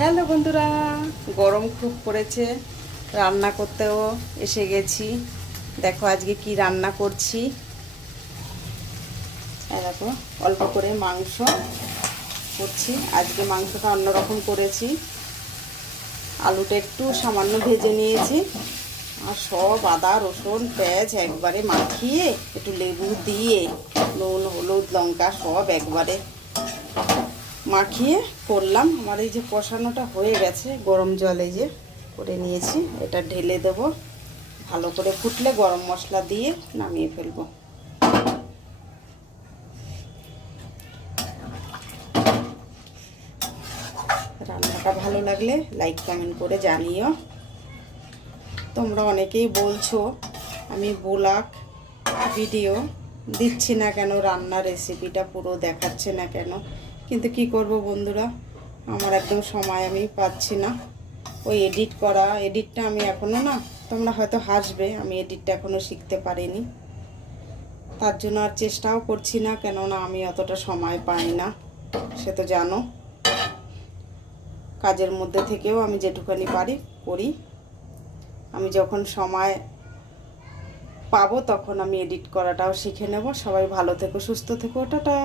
Hello বন্ধুরা, গরম খুব পড়েছে, রান্না করতেও এসে গেছি। দেখো আজকে কি রান্না করছি। দেখো অল্প করে মাংস করছি। আজকে মাংসটা অন্যরকম করেছি। আলুটা একটু সামান্য ভেজে নিয়েছি, আর সব আদা রসুন পেঁয়াজ একবারে মাখিয়ে একটু লেবু দিয়ে নুন হলুদ লঙ্কা সব একবারে মাখিয়ে করলাম। আমার এই যে কষানোটা হয়ে গেছে, গরম জল এই যে করে নিয়েছি, এটা ঢেলে দেব। ভালো করে ফুটলে গরম মশলা দিয়ে নামিয়ে ফেলবো। রান্নাটা ভালো লাগলে লাইক কমেন্ট করে জানিও। তোমরা অনেকেই বলছো আমি ব্লগ ভিডিও দিচ্ছি না কেন, রান্নার রেসিপিটা পুরো দেখাচ্ছে না কেন, কিন্তু কি করব বন্ধুরা, আমার একদম সময় আমি পাচ্ছি না। ওই এডিটটা আমি এখনও না, তোমরা হয়তো হাসবে, আমি এডিটটা এখনও শিখতে পারিনি। তার জন্য আর চেষ্টাও করছি না, কেননা আমি অতটা সময় পাই না, সে তো জানো। কাজের মধ্যে থেকেও আমি যেটুখানি পারি করি। আমি যখন সময় পাবো তখন আমি এডিট করাটাও শিখে নেব। সবাই ভালো থেকো, সুস্থ থেকো, টাটা।